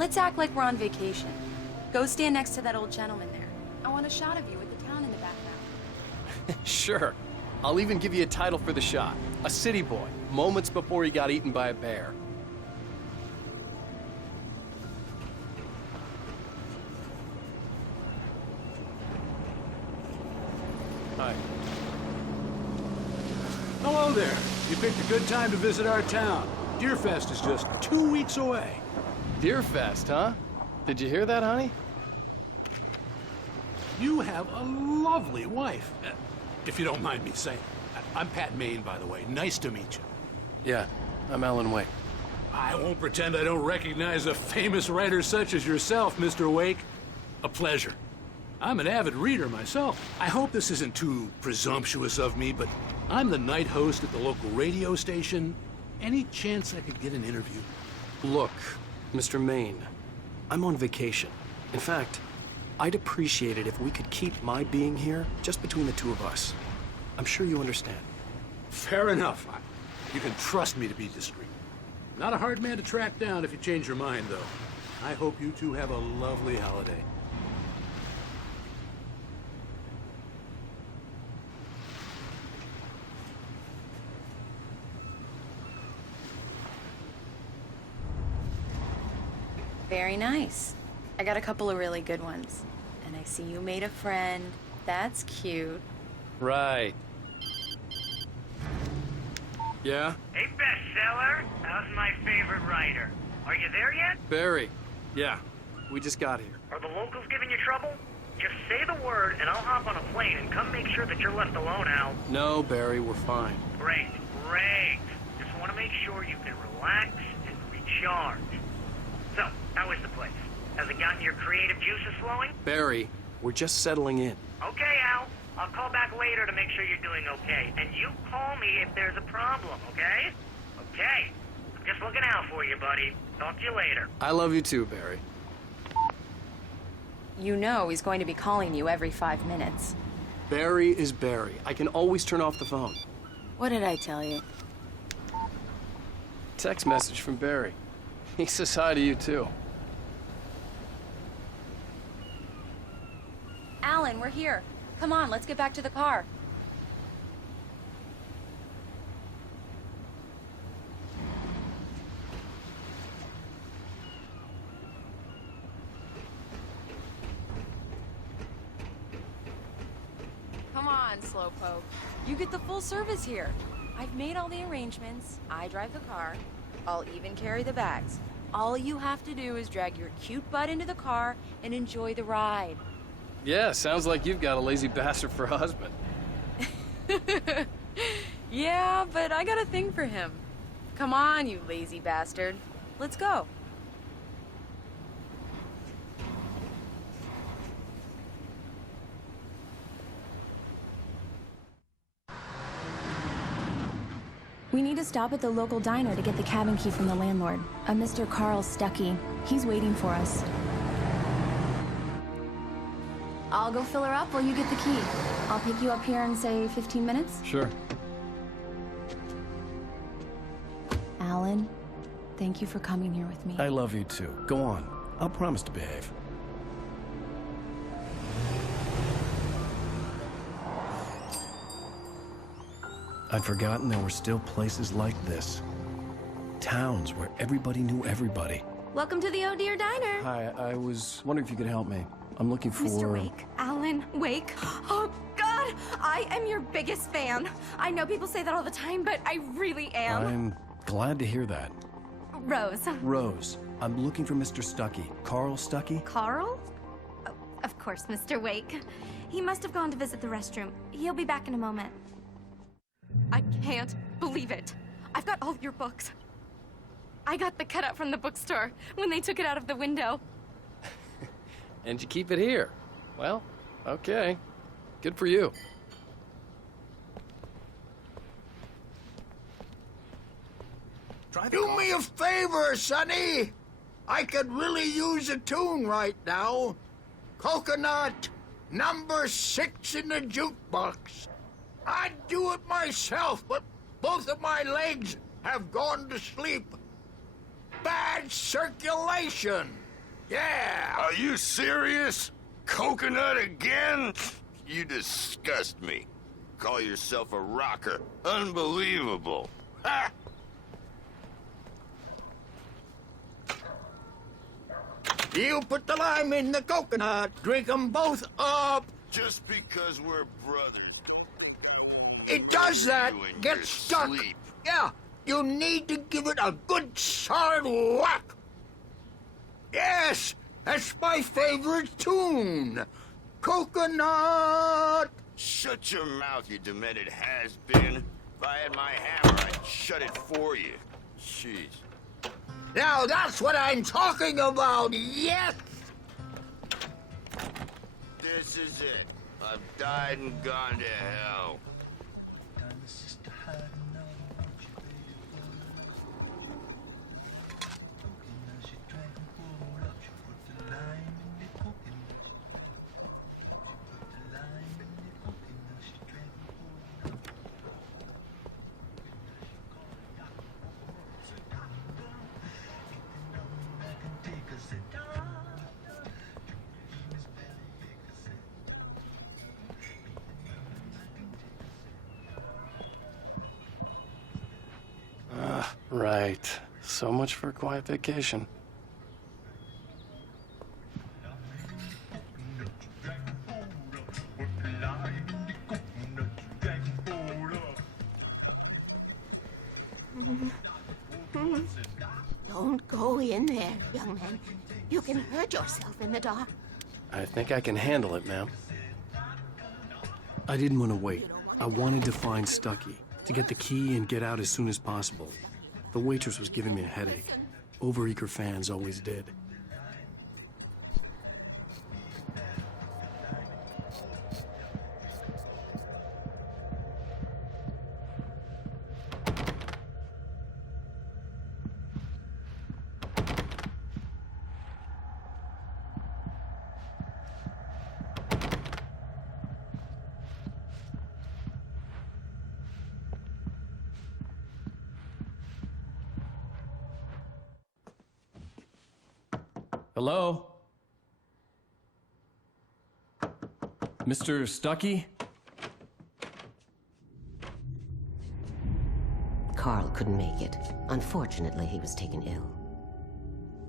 Let's act like we're on vacation. Go stand next to that old gentleman there. I want a shot of you with the town in the background. Sure. I'll even give you a title for the shot. A city boy, moments before he got eaten by a bear. Hi. Hello there. You picked a good time to visit our town. Deerfest is just 2 weeks away. Deerfest, huh? Did you hear that, honey? You have a lovely wife, if you don't mind me saying. I'm Pat Maine, by the way. Nice to meet you. Yeah, I'm Alan Wake. I won't pretend I don't recognize a famous writer such as yourself, Mr. Wake. A pleasure. I'm an avid reader myself. I hope this isn't too presumptuous of me, but I'm the night host at the local radio station. Any chance I could get an interview? Look, Mr. Maine, I'm on vacation. In fact, I'd appreciate it if we could keep my being here just between the two of us. I'm sure you understand. Fair enough. You can trust me to be discreet. Not a hard man to track down if you change your mind, though. I hope you two have a lovely holiday. Very nice. I got a couple of really good ones. And I see you made a friend. That's cute. Right. Yeah? Hey, Bestseller. How's my favorite writer? Are you there yet? Barry. Yeah, we just got here. Are the locals giving you trouble? Just say the word and I'll hop on a plane and come make sure that you're left alone, Al. No, Barry, we're fine. Great, great. Just want to make sure you can relax and recharge. So, how is the place? Has it gotten your creative juices flowing? Barry, we're just settling in. Okay, Al. I'll call back later to make sure you're doing okay. And you call me if there's a problem, okay? Okay. I'm just looking out for you, buddy. Talk to you later. I love you too, Barry. You know he's going to be calling you every 5 minutes. Barry is Barry. I can always turn off the phone. What did I tell you? Text message from Barry. He says hi to you too. Alan, we're here. Come on, let's get back to the car. Come on, Slowpoke. You get the full service here. I've made all the arrangements. I drive the car. I'll even carry the bags. All you have to do is drag your cute butt into the car and enjoy the ride. Yeah, sounds like you've got a lazy bastard for a husband. Yeah, but I got a thing for him. Come on, you lazy bastard. Let's go. We need to stop at the local diner to get the cabin key from the landlord, a Mr. Carl Stuckey. He's waiting for us. I'll go fill her up while you get the key. I'll pick you up here in, say, 15 minutes? Sure. Alan, thank you for coming here with me. I love you too. Go on. I'll promise to behave. I'd forgotten there were still places like this. Towns where everybody knew everybody. Welcome to the Oh Dear Diner. Hi, I was wondering if you could help me. I'm looking for... Mr. Wake. Alan Wake. Oh, God! I am your biggest fan. I know people say that all the time, but I really am. I'm glad to hear that. Rose. Rose, I'm looking for Mr. Stuckey. Carl Stuckey? Carl? Oh, of course, Mr. Wake. He must have gone to visit the restroom. He'll be back in a moment. I can't believe it. I've got all your books. I got the cutout from the bookstore when they took it out of the window. And you keep it here. Well, okay. Good for you. Do me a favor, Sonny. I could really use a tune right now. Coconut, number 6 in the jukebox. I'd do it myself, but both of my legs have gone to sleep. Bad circulation. Yeah! Are you serious? Coconut again? You disgust me. Call yourself a rocker. Unbelievable. Ha! You put the lime in the coconut. Drink them both up. Just because we're brothers. It does that. You in Get your stuck. sleep. Yeah, you need to give it a good solid whack. Yes, that's my favorite tune. Coconut. Shut your mouth, you demented has-been. If I had my hammer, I'd shut it for you. Jeez. Now that's what I'm talking about, yes! This is it. I've died and gone to hell. Right. So much for a quiet vacation. Don't go in there, young man. You can hurt yourself in the dark. I think I can handle it, ma'am. I didn't want to wait. I wanted to find Stucky, to get the key and get out as soon as possible. The waitress was giving me a headache. Overeager fans always did. Hello? Mr. Stucky? Carl couldn't make it. Unfortunately, he was taken ill.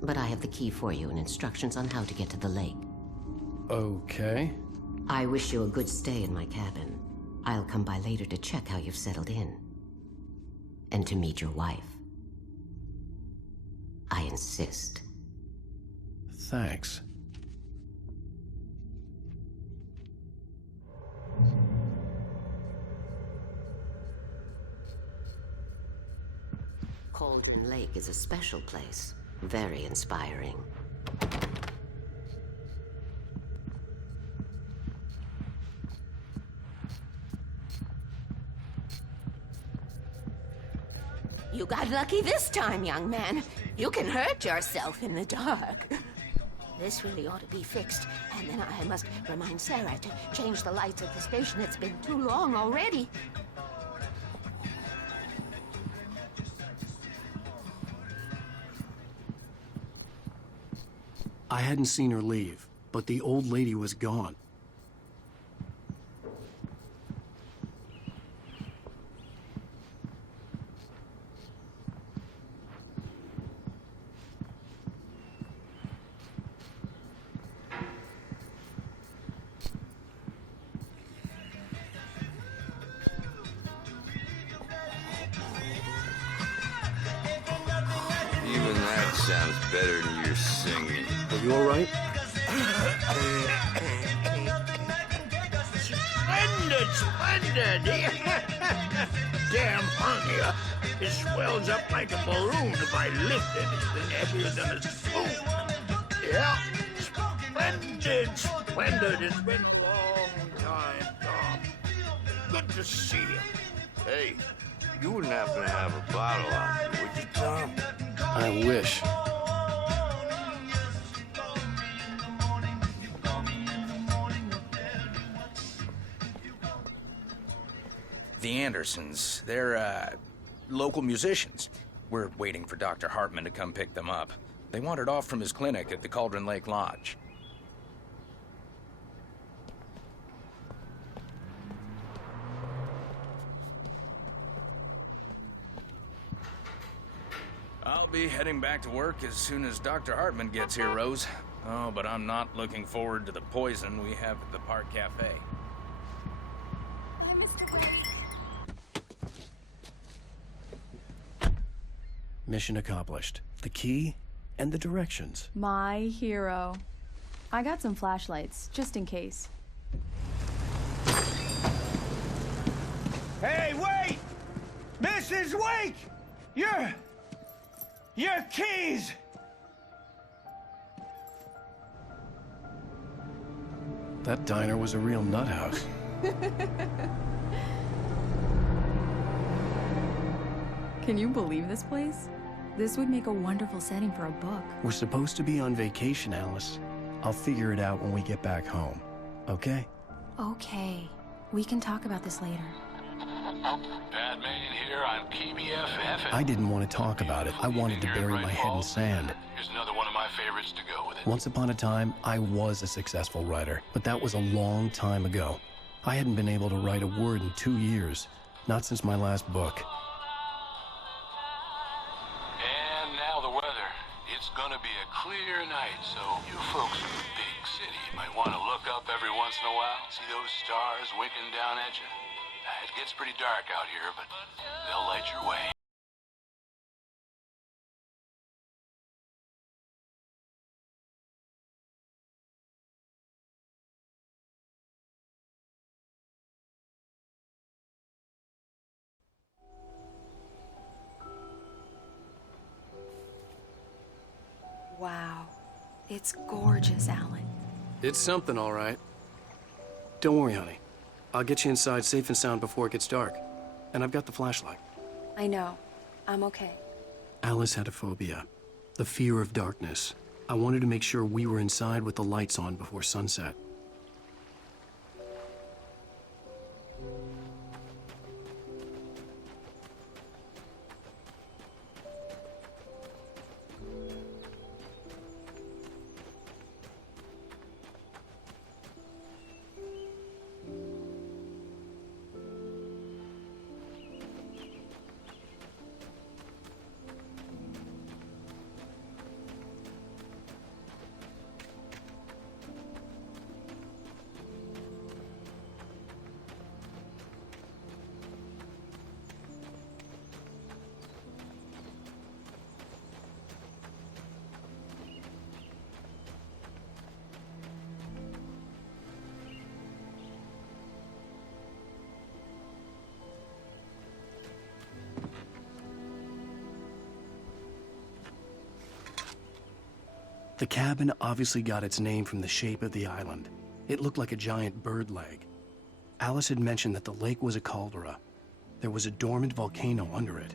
But I have the key for you and instructions on how to get to the lake. Okay. I wish you a good stay in my cabin. I'll come by later to check how you've settled in. And to meet your wife. I insist. Thanks. Cauldron Lake is a special place. Very inspiring. You got lucky this time, young man. You can hurt yourself in the dark. This really ought to be fixed. And then I must remind Sarah to change the lights at the station. It's been too long already. I hadn't seen her leave, but the old lady was gone. Even that sounds better than your singing. Are you all right? Splendid! Damn hernia. It swells up like a balloon if I lift anything heavier than a spoon. Yeah, splendid. It's been a long time, Tom. Good to see you. Hey, you wouldn't happen to have a bottle on you, would you, Tom? I wish. The Andersons, they're, local musicians. We're waiting for Dr. Hartman to come pick them up. They wandered off from his clinic at the Cauldron Lake Lodge. I'll be heading back to work as soon as Dr. Hartman gets here, Rose. Oh, but I'm not looking forward to the poison we have at the Park Cafe. Bye, Mr. Wake. Mission accomplished. The key and the directions. My hero. I got some flashlights, just in case. Hey, wait! Mrs. Wake! Your keys! That diner was a real nut house. Can you believe this place? This would make a wonderful setting for a book. We're supposed to be on vacation, Alice. I'll figure it out when we get back home. Okay? Okay. We can talk about this later. Padman here on PBFF. I didn't want to talk about it. I wanted to bury my head in sand. Here's another one of my favorites to go with it. Once upon a time, I was a successful writer, but that was a long time ago. I hadn't been able to write a word in 2 years. Not since my last book. And now the weather. It's gonna be a clear night, so you folks in the big city might want to look up every once in a while. See those stars winking down at you? It gets pretty dark out here, but they'll light your way. Wow. It's gorgeous, Alan. It's something, all right. Don't worry, honey. I'll get you inside safe and sound before it gets dark. And I've got the flashlight. I know. I'm okay. Alice had a phobia. The fear of darkness. I wanted to make sure we were inside with the lights on before sunset. The cabin obviously got its name from the shape of the island. It looked like a giant bird leg. Alice had mentioned that the lake was a caldera. There was a dormant volcano under it.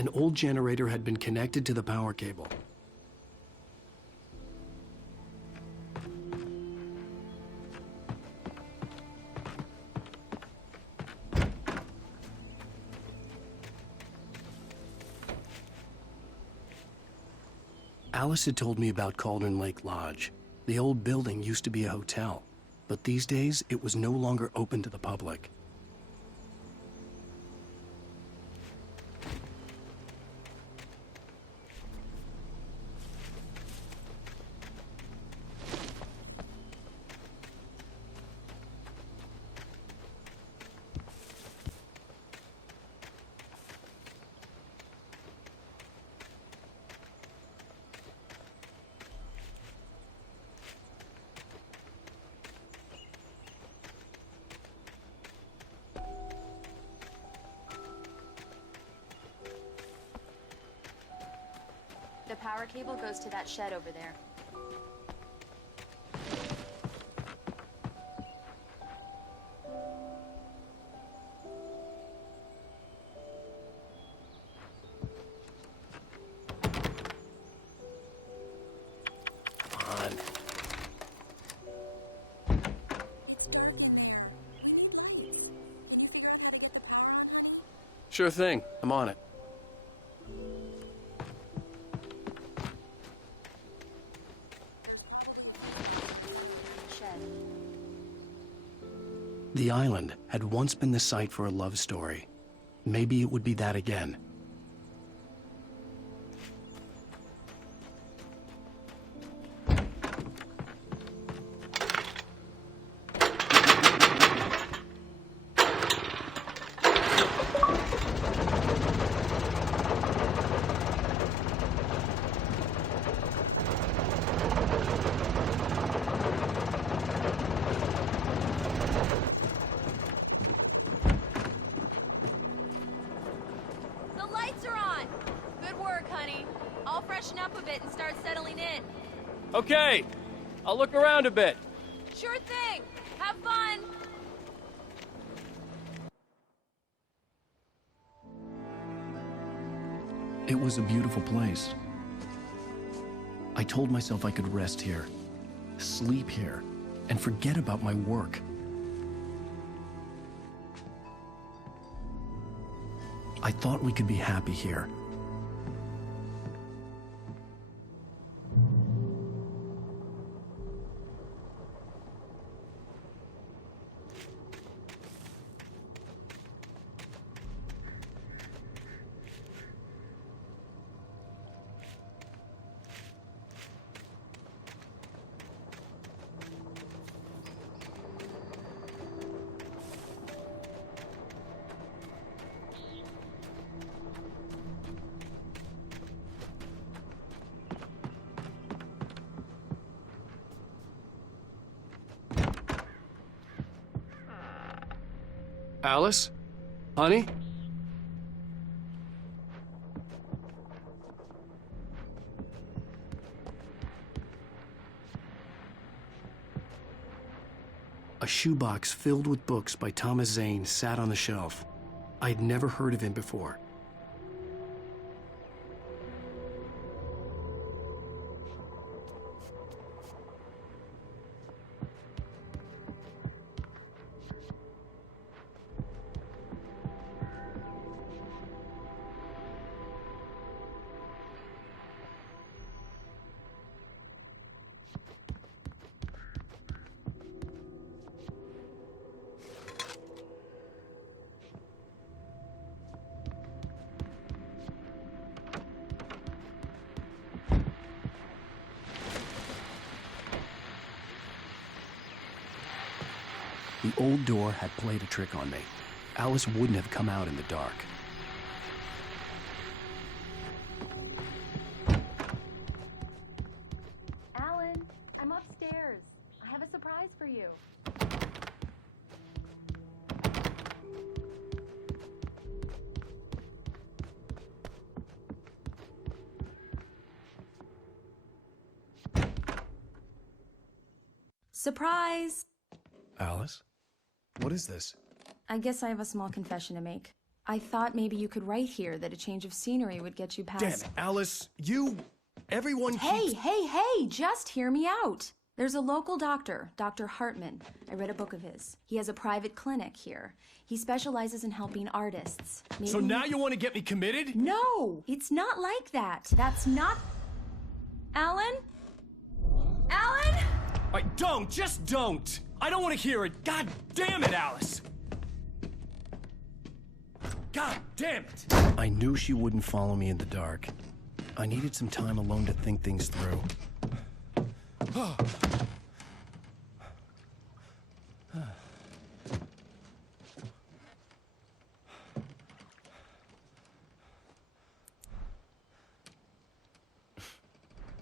An old generator had been connected to the power cable. Alice had told me about Cauldron Lake Lodge. The old building used to be a hotel, but these days it was no longer open to the public. The power cable goes to that shed over there. Sure thing. I'm on it. The island had once been the site for a love story. Maybe it would be that again. Okay, I'll look around a bit. Sure thing. Have fun. It was a beautiful place. I told myself I could rest here, sleep here, and forget about my work. I thought we could be happy here. Alice? Honey? A shoebox filled with books by Thomas Zane sat on the shelf. I'd never heard of him before. The old door had played a trick on me. Alice wouldn't have come out in the dark. Alan, I'm upstairs. I have a surprise for you. Surprise! Alice? What is this? I guess I have a small confession to make. I thought maybe you could write here that a change of scenery would get you past... Damn it, Alice. Everyone Hey, just hear me out. There's a local doctor, Dr. Hartman. I read a book of his. He has a private clinic here. He specializes in helping artists. So now you want to get me committed? No, it's not like that. That's not... Alan? Just don't! I don't want to hear it. God damn it, Alice! God damn it! I knew she wouldn't follow me in the dark. I needed some time alone to think things through.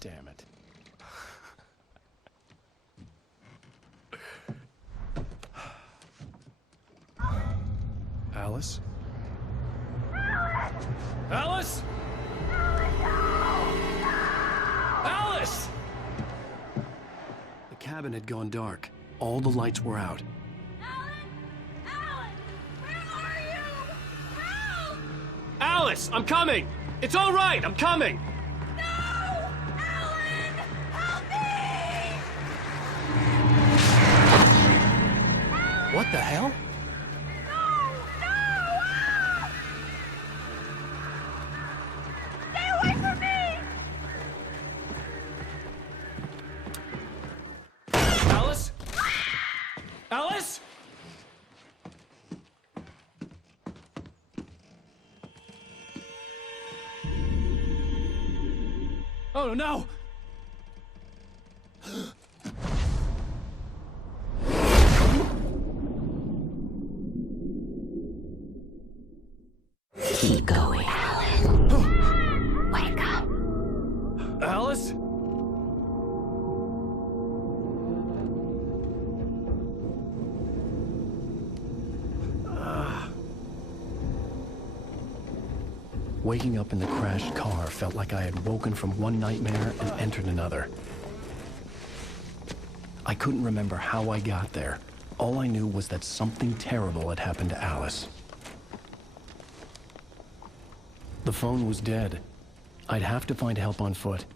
Damn it. Alice? Alice? Alice! The cabin had gone dark. All the lights were out. Alice, I'm coming! It's all right, I'm coming! What the hell? Alice? Alice? Oh no! Keep going, Alan. Wake up. Alice? Waking up in the crashed car felt like I had woken from one nightmare and entered another. I couldn't remember how I got there. All I knew was that something terrible had happened to Alice. The phone was dead. I'd have to find help on foot.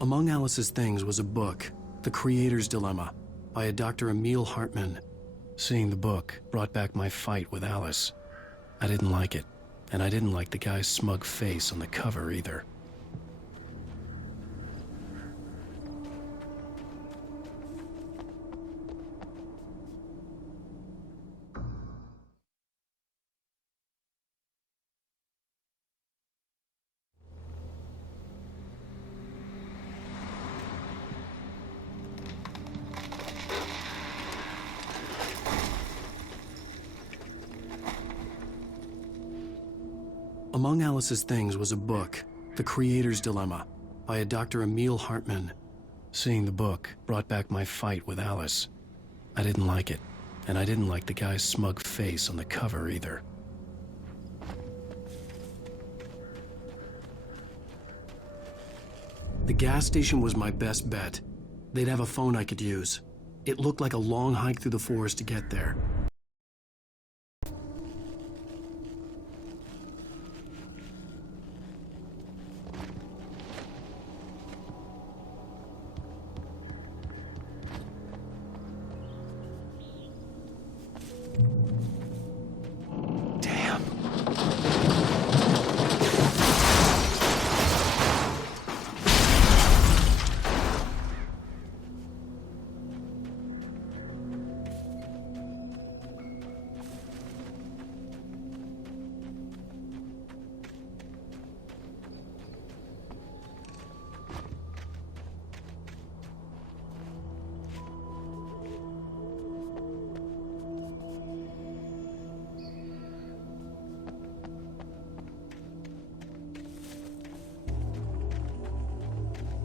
Among Alice's things was a book, The Creator's Dilemma, by a Dr. Emil Hartman. Seeing the book brought back my fight with Alice. I didn't like it, and I didn't like the guy's smug face on the cover either. Among Alice's things was a book, The Creator's Dilemma, by a Dr. Emil Hartman. Seeing the book brought back my fight with Alice. I didn't like it, and I didn't like the guy's smug face on the cover either. The gas station was my best bet. They'd have a phone I could use. It looked like a long hike through the forest to get there.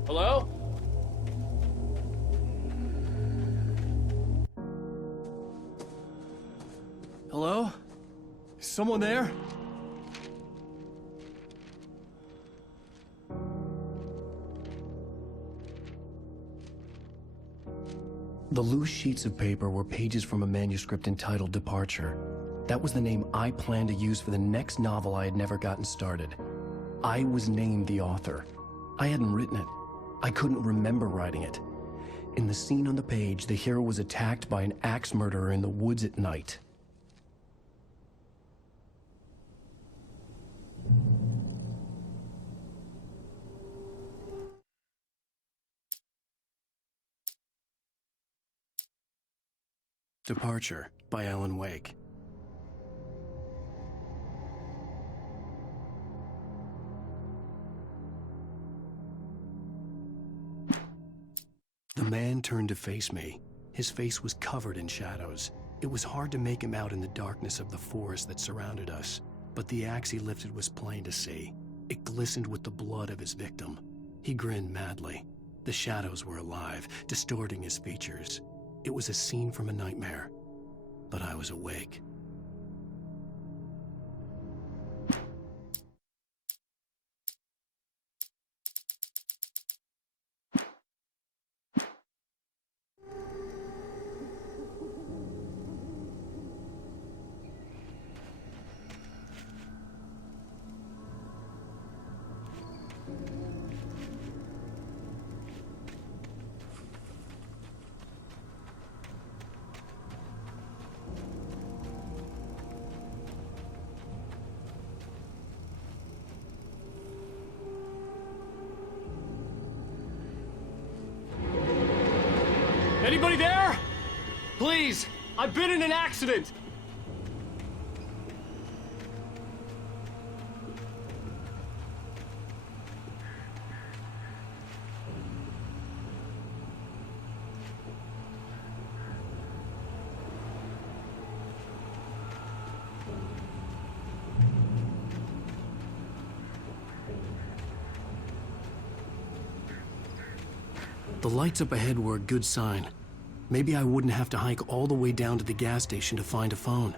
Hello? Hello? Is someone there? The loose sheets of paper were pages from a manuscript entitled Departure. That was the name I planned to use for the next novel I had never gotten started. I was named the author. I hadn't written it. I couldn't remember writing it. In the scene on the page, the hero was attacked by an axe murderer in the woods at night. Departure by Alan Wake. The man turned to face me. His face was covered in shadows. It was hard to make him out in the darkness of the forest that surrounded us, but the axe he lifted was plain to see. It glistened with the blood of his victim. He grinned madly. The shadows were alive, distorting his features. It was a scene from a nightmare, but I was awake. Anybody there? Please, I've been in an accident. The lights up ahead were a good sign. Maybe I wouldn't have to hike all the way down to the gas station to find a phone.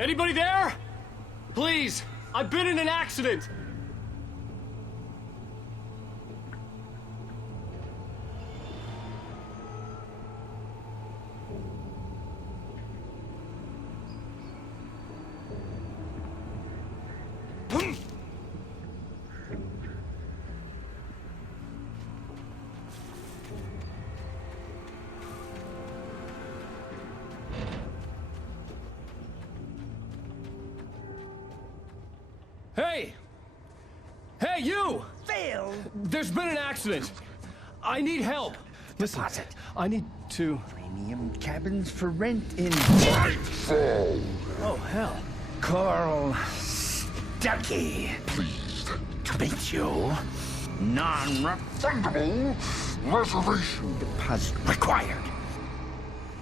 Anybody there? Please, I've been in an accident. Hey! Hey, you! Phil! There's been an accident. I need help. Listen, I need to... Premium cabins for rent in... Oh, hell. Carl Stuckey. Pleased To meet you. Non-refundable reservation deposit required.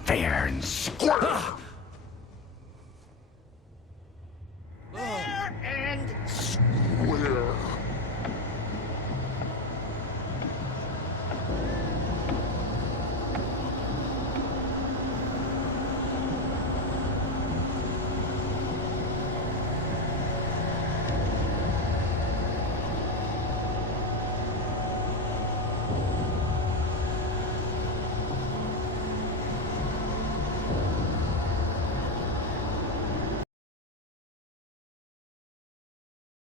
Fair and square. Stucky!